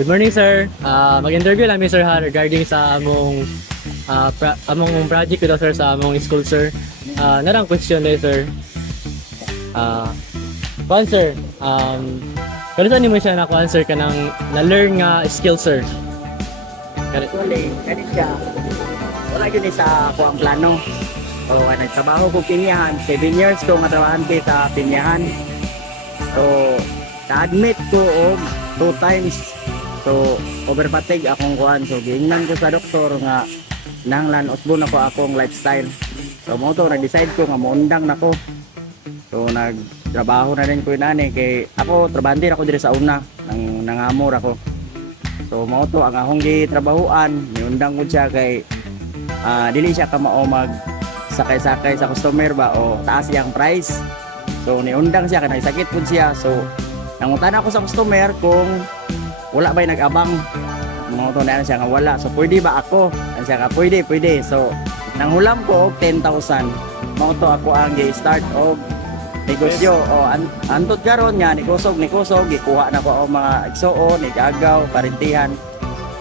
Good morning, sir. Mag-interview lang mi sir ha regarding sa among among project ito sir sa among school sir. Narang question day sir. Kuan sir, kano saan mo siya nakuha sir kanang na-learn nga skill sir? Actually, kani siya. Wala yun sa ako ang plano. So, nagtrabaho ko pinyahan. 7 years ko nga trabahante sa pinyahan. So, na-admit ko og 2 times. So, overfatigue akong kuhan. So, giingnan ko sa doktor nga nanglan usbon ako akong lifestyle. So, mo to nag-decide ko nga muundang nako. So, nagtrabaho na rin ko inani kay ako trabahante ako diri sa una nang nangamor ako. So mao to ang akong gitrabahuan, niundang ko siya kay dili siya ka mao mag sakay-sakay sa customer ba o taas iyang price. So niundang siya kay nagsakit pud siya. So nangutan ako sa customer kung wala ba'y nag-abang. Mao to na siya nga wala. So pwede ba ako? Ano siya nga pwede. So nanghulam ko og 10,000. Mao to ako ang gi-start og negosyo. O antot karon nga nikusog gikuha na ko ang mga igsoon, igagaw, parintihan.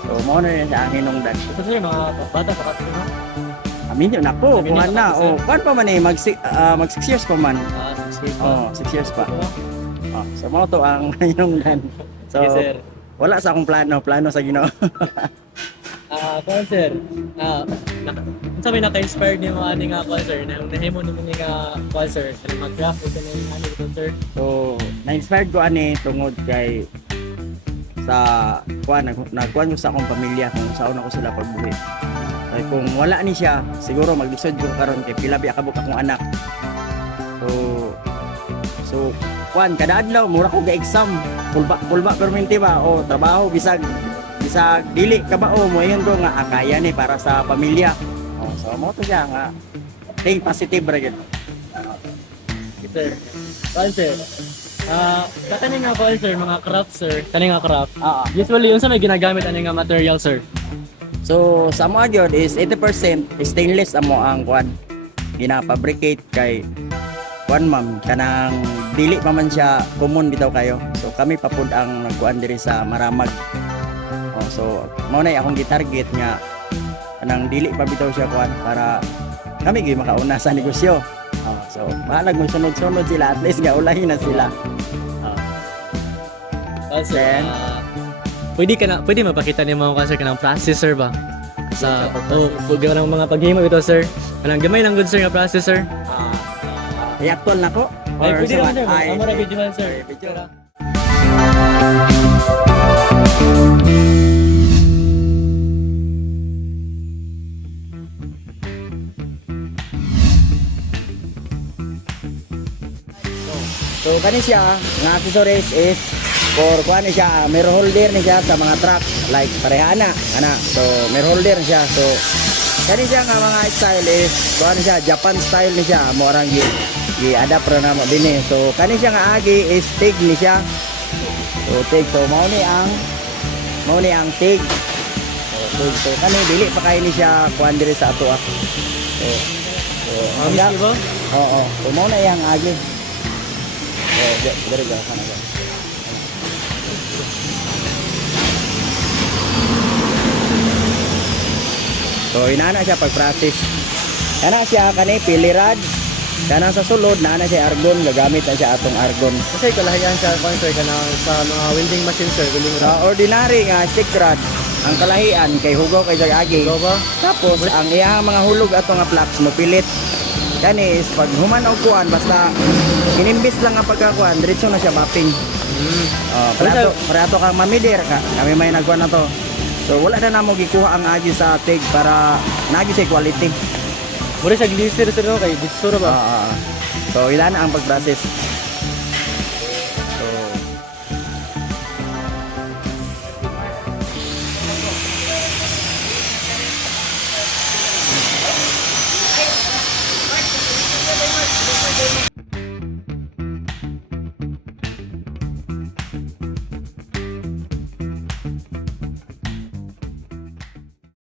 So mao na siya ang hinungdan. Ito sir, mga bata pa kasi no? Amin yun ako, Sabi kuhan niya na. ako, O, kuhan pa man eh, mag 6 years pa man. 6 Oh, 6 years pa. So mao to ang hinungdan. So Yes, sir. wala sa akong plano sa Ginoo. Kuan sir, unsa may naka-inspired ni mo ani nga kuan sir? Nahimo ni mo ni nga kuan sir, mag-craft ito na yung ani ito sir. So na-inspired ko ani tungod kay sa kuan nagkuan ko sa akong pamilya kung saan ako sila pagbuhi. Ay kung wala ni siya, siguro maglisod ko karon kay pila biya kabuk akong anak. So kuan kada adlaw mura ko ga-exam. Pulba permente ba o trabaho bisag dili ka ba o mo yun ko nga kaya ni para sa pamilya. So mo to siya nga think positive ra gyud. Yes, sir. Kuan sir. Kani nga kuan sir, mga craft sir. Kani nga craft. Usually unsa may ginagamit ani nga material sir? So sa mo gyud is 80% stainless amo ang kuan gina-fabricate kay kuan ma'am kanang dili pa man siya common bitaw kayo. So kami pa pud ang nagkuan diri sa Maramag. So mao na akong gitarget nga kanang dili pa bitaw siya kuan para kami gyud makauna sa negosyo. So bahala mo sunod-sunod sila at least gaulahin na sila. Sir, pwede mapakita ni mga sir kanang processor ba? Sa ng mga paghimo ito sir. Kanang gamay lang good sir nga processor. I-actual na ko? Ay, pwede sa naman sir. ay, Amo ra videohan sir. video. So kani siya nga accessories is for kuan ni siya mirror holder ni siya sa mga truck like parehana ana. So mirror holder siya. So kani siya nga mga style is kuan ni siya Japan style ni siya mo orang gi-adapt ra na mo dinhi. So kani siya nga agi is TIG ni siya. So TIG so mao ni ang TIG. So kani dili pa kay ni siya kuan diri sa ato. So Amis ba? oo. So mao na yang agi. Dari jauh sana. So inana siya pag-process. Kana siya kani pilirad. Kana sa sulod na siya argon, gagamit na siya atong argon. Kasi kalahian siya kuan sir kanang sa mga welding machine sir, welding Sa ordinary nga stick rod, ang kalahian kay hugaw kay agi. Go ba? Tapos ang iyang mga hulog ato nga flaps mo pilit. Kani is pag human og kuan basta inimbis lang ang pagkakuan, diretso na siya mapping. Parato kang mamidir ka. Kami may nagkuan na to. So wala na namo gikuha ang agi sa TIG para nagi sa quality. Mura siya glister sir no kay ditsura ba? So ilan na ang pag-process.